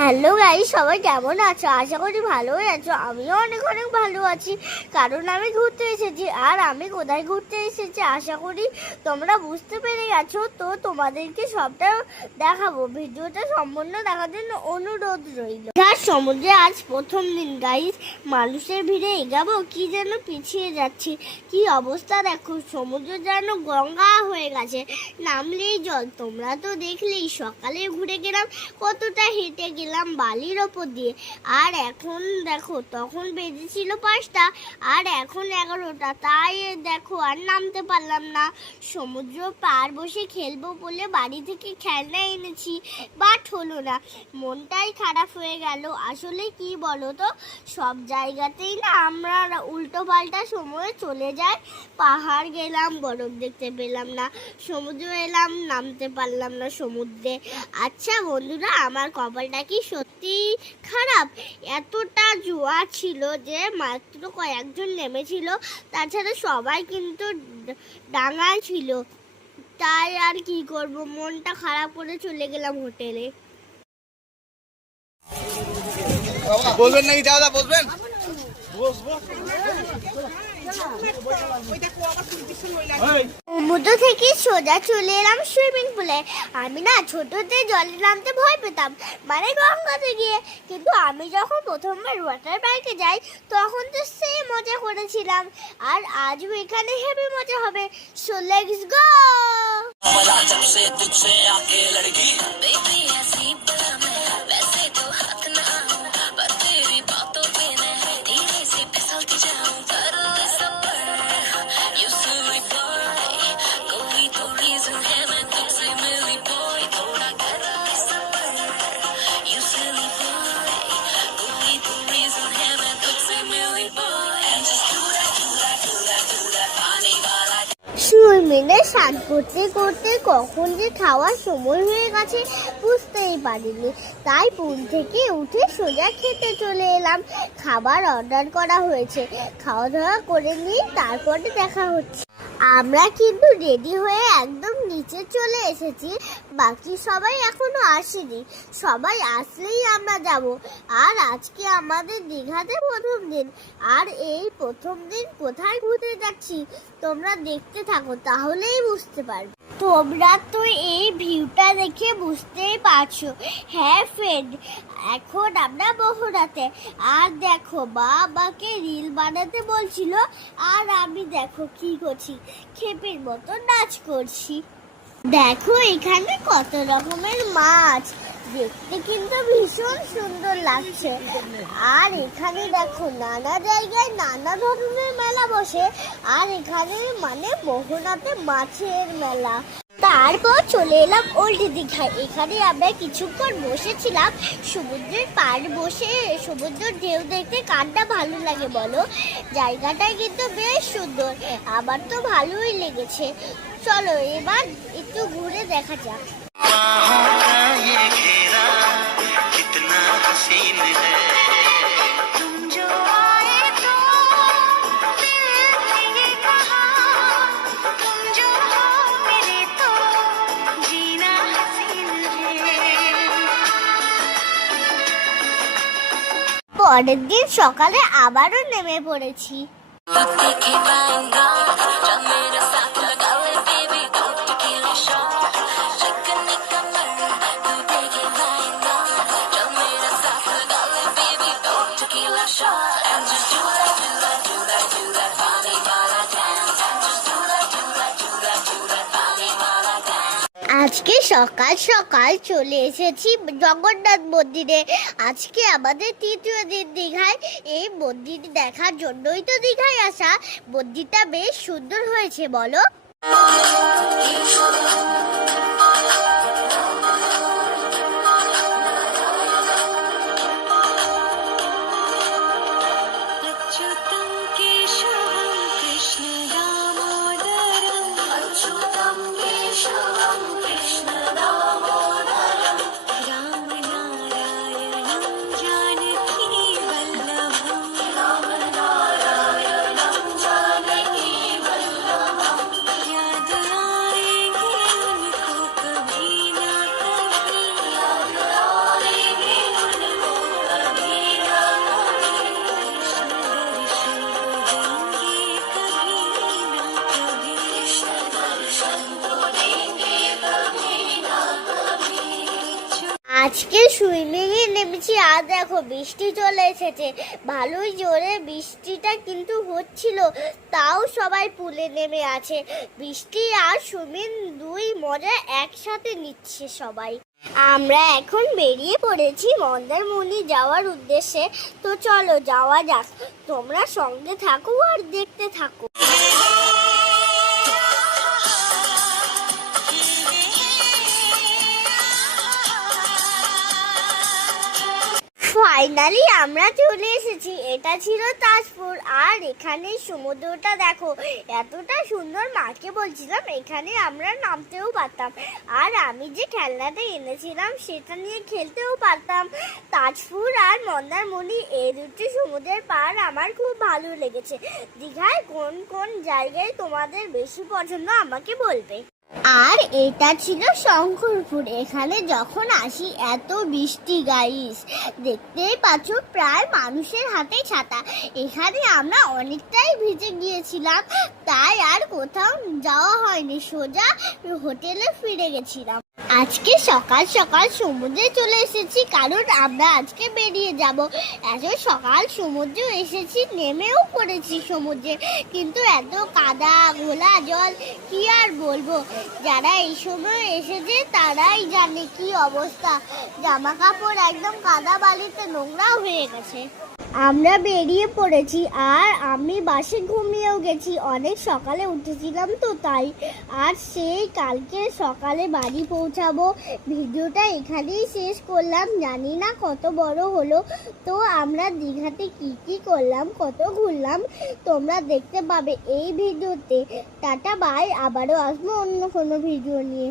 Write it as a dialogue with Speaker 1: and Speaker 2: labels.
Speaker 1: Hello guy সবাই কেমন আছো? আশা করি ভালোই আছো। আমিও অনেক অনেক ভালো আছি। কারণ আমি ঘুরতে এসেছি। আর আমি কোথায় ঘুরতে এসেছি আশা করি তোমরা বুঝতে পেরে গেছো। তো তোমাদেরকে সবটা দেখাবো। ভিডিওটা সম্পূর্ণ দেখার জন্য অনুরোধ রইল। সমুদ্রে আজ প্রথম দিন গাইস মানুষের ভিড়ে এগাবো, কি যেন পিছিয়ে যাচ্ছি। কি অবস্থা দেখো, সমুদ্র যেন গঙ্গা হয়ে গেছে। নামলেই জল। তোমরা তো দেখলেই, সকালে ঘুরে গেলাম, কতটা হেঁটে গেলাম বালির ওপর দিয়ে। আর এখন দেখো, তখন বেজেছিল পাঁচটা, আর এখন এগারোটা। তাই দেখো, আর নামতে পারলাম না। সমুদ্র পার বসে খেলব বলে বাড়ি থেকে খেলনা এনেছি, বাট হলো না। মনটাই খারাপ হয়ে গেল। আসলে কি বলো তো সব জায়গাতেই না আমরা উল্টো পাল্টা সময়ে চলে যাই। পাহাড় গেলাম, বরফ দেখতে পেলাম না, সমুদ্র এলাম, নামতে পারলাম না সমুদ্রে। আচ্ছা বন্ধুরা, আমার কপালটা কি সত্যি খারাপ? এতটা জোয়ার ছিল যে মাত্র কয়েকজন নেমেছিল, তাছাড়া সবাই কিন্তু ডাঙায় ছিল। তাই আর কি করব? মনটা খারাপ করে চলে গেলাম হোটেলে।
Speaker 2: বলবেন নাকি? দাদা বলবেন
Speaker 1: সমুদ্র থেকে সোজা চলে এলাম সুইমিং পুলে। আমি না ছোটতে জলে নামতে ভয় পেতাম মানে গঙ্গাতে গিয়ে। কিন্তু আমি যখন প্রথমবার ওয়াটার পার্কে যাই তখন তো সে মজা করেছিলাম। আর আজও এখানে হেভি মজা হবে। সো লেটস গো স্নান করতে করতে কখন যে খাওয়ার সময় হয়ে গেছে বুঝতেই পারিনি। তাই পুল থেকে উঠে সোজা খেতে চলে এলাম। খাবার অর্ডার করা হয়েছে। খাওয়া দাওয়া করে নিয়ে তারপরে দেখা হচ্ছে। আমরা কিন্তু রেডি হয়ে একদম নিচে চলে এসেছি। বাকি সবাই এখনও আসেনি। সবাই আসলেই আমরা যাব। আর আজকে আমাদের দীঘাতে প্রথম দিন। আর এই প্রথম দিন কোথায় ঘুরতে যাচ্ছি তোমরা দেখতে থাকো, তাহলেই বুঝতে পারবে। তোমরা তো এই ভিউটা দেখে বুঝতেই পারছ। হ্যাঁ ফ্রেন্ড এখন আমরা বহুরাতে। আর দেখো বাবাকে রিল বানাতে বলছিল, আর আমি দেখো কি করছি। খেপের মতো নাচ করছি। দেখো, এখানে কত রকমের মাছ। দেখতে কিন্তু ভীষণ সুন্দর লাগছে। আর এখানে দেখো, নানা জায়গায় নানা ধরনের মেলা বসে। আর এখানে মানে মোহনাতে মাছের মেলা। তারপর চলে এলাম ওল্ড দীঘায় এখানে আমরা কিছুক্ষণ বসেছিলাম সমুদ্রের পাড় বসে সমুদ্রের ঢেউ দেখতে কারটা ভালো লাগে বলো জায়গাটা কিন্তু বেশ সুন্দর আমার তো ভালোই লেগেছে চলো এবার একটু ঘুরে দেখা যাক
Speaker 3: बाहों का ये घेरा कितना हसीन है
Speaker 1: পরের দিন সকালে আবারও নেমে পড়েছি। সকাল সকাল চলে এসেছি জগন্নাথ মন্দিরে। আজকে আমাদের তৃতীয় দিন দীঘায়। এই মন্দির দেখার জন্যই তো দীঘায় আসা। মন্দিরটা বেশ সুন্দর হয়েছে, বলো। আজকে সুইমিং এ নেমেছি, আর দেখো বৃষ্টি চলে এসেছে। ভালোই জোরে বৃষ্টিটা কিন্তু হচ্ছিল, তাও সবাই পুলে নেমে আছে। বৃষ্টি আর সুইমিং দুই মজা একসাথে নিচ্ছে সবাই। আমরা এখন বেরিয়ে পড়েছি মন্দারমণি যাওয়ার উদ্দেশ্যে। তো চলো যাওয়া যাক, তোমরা সঙ্গে থাকো আর দেখতে থাকো। ফাইনালি আমরা চলে এসেছি। এটা ছিল তাজপুর। আর এখানে সমুদ্রটা দেখো, এতটা সুন্দর মাকে বলছিলাম, এখানে আমরা নামতেও পারতাম। আর আমি যে খেলনাটা এনেছিলাম, সেটা নিয়ে খেলতেও পারতাম। তাজপুর আর মন্দারমণি, এই দুটি সমুদ্রের পার আমার খুব ভালো লেগেছে। দীঘায় কোন কোন জায়গায় তোমাদের বেশি পছন্দ আমাকে বলবে। আর এটা ছিল শঙ্করপুর। এখানে যখন আসি, এত বৃষ্টি গাইস দেখতেই পাচ্ছ, প্রায় মানুষের হাতে ছাতা। এখানে আমরা অনেকটাই ভিজে গিয়েছিলাম, তাই আর কোথাও যাওয়া হয়নি। সোজা হোটেলে ফিরে গেছিলাম। আজকে সকাল সকাল সমুদ্রে চলে এসেছি, কারণ আমরা আজকে বেরিয়ে যাব। এত সকাল সমুদ্রে এসেছি, নেমেও পড়েছি সমুদ্রে, কিন্তু এত কাদা, ঘোলা জল, কি আর বলব? যারা এই সময় এসেছে, তারাই জানে কি অবস্থা। জামা কাপড় একদম কাদা বালিতে নোংরাও হয়ে গেছে। আমরা বেরিয়ে পড়েছি আর আমি বাসে ঘুমিয়েও গেছি। অনেক সকালে উঠেছিলাম তো, তাই আর সেই কালকে সকালে বাড়ি পৌঁছাবো। ভিডিওটা এখানেই শেষ করলাম। জানি না কত বড় হলো। তো আমরা দীঘাতে কি কি করলাম, কত ঘুরলাম, তোমরা দেখতে পাবে এই ভিডিওতে। Tata, bye. আবারও আসব অন্য কোনো ভিডিও নিয়ে।